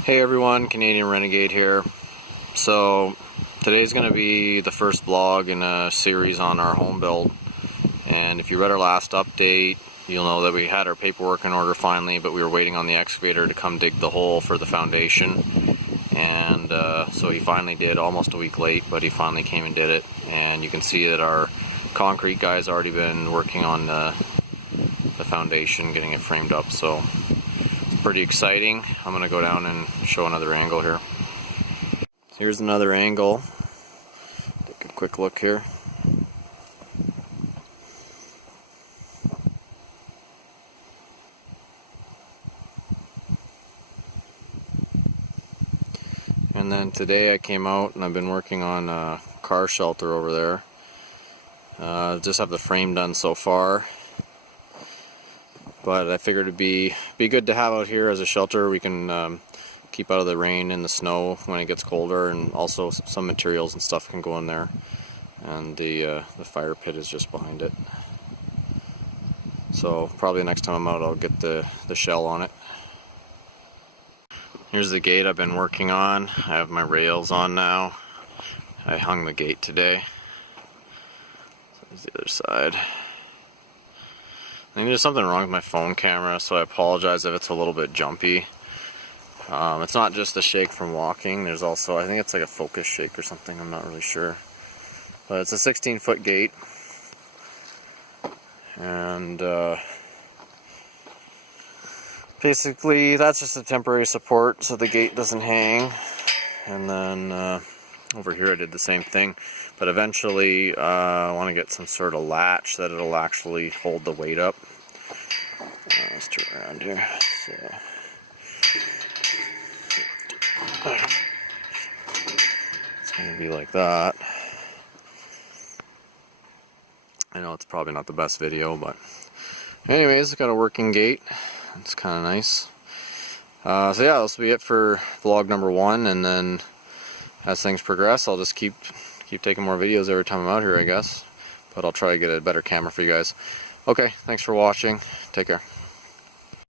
Hey everyone, Canadian Renegade here. So today's going to be the first vlog in a series on our home build, and if you read our last update you'll know that we had our paperwork in order finally, but we were waiting on the excavator to come dig the hole for the foundation, and so he finally did, almost a week late, but he finally came and did it. And you can see that our concrete guy's already been working on the foundation, getting it framed up, so pretty exciting. I'm gonna go down and show another angle here. So here's another angle. Take a quick look here. And then today I came out and I've been working on a car shelter over there. Just have the frame done so far, but I figured it'd be good to have out here as a shelter. We can keep out of the rain and the snow when it gets colder, and also some materials and stuff can go in there. And the fire pit is just behind it. So probably next time I'm out I'll get the shell on it. Here's the gate I've been working on. I have my rails on now. I hung the gate today. So there's the other side. I think there's something wrong with my phone camera, so I apologize if it's a little bit jumpy. It's not just the shake from walking, there's also, I think it's like a focus shake or something, I'm not really sure. But it's a 16-foot gate. And basically that's just a temporary support so the gate doesn't hang. And then over here I did the same thing, but eventually I want to get some sort of latch that it'll actually hold the weight up. Let's turn around here. So, it's going to be like that. I know it's probably not the best video, but anyways, got a working gate. It's kind of nice. So yeah, this will be it for vlog number 1, and then as things progress I'll just keep taking more videos every time I'm out here, I guess. But I'll try to get a better camera for you guys. Okay, thanks for watching. Take care.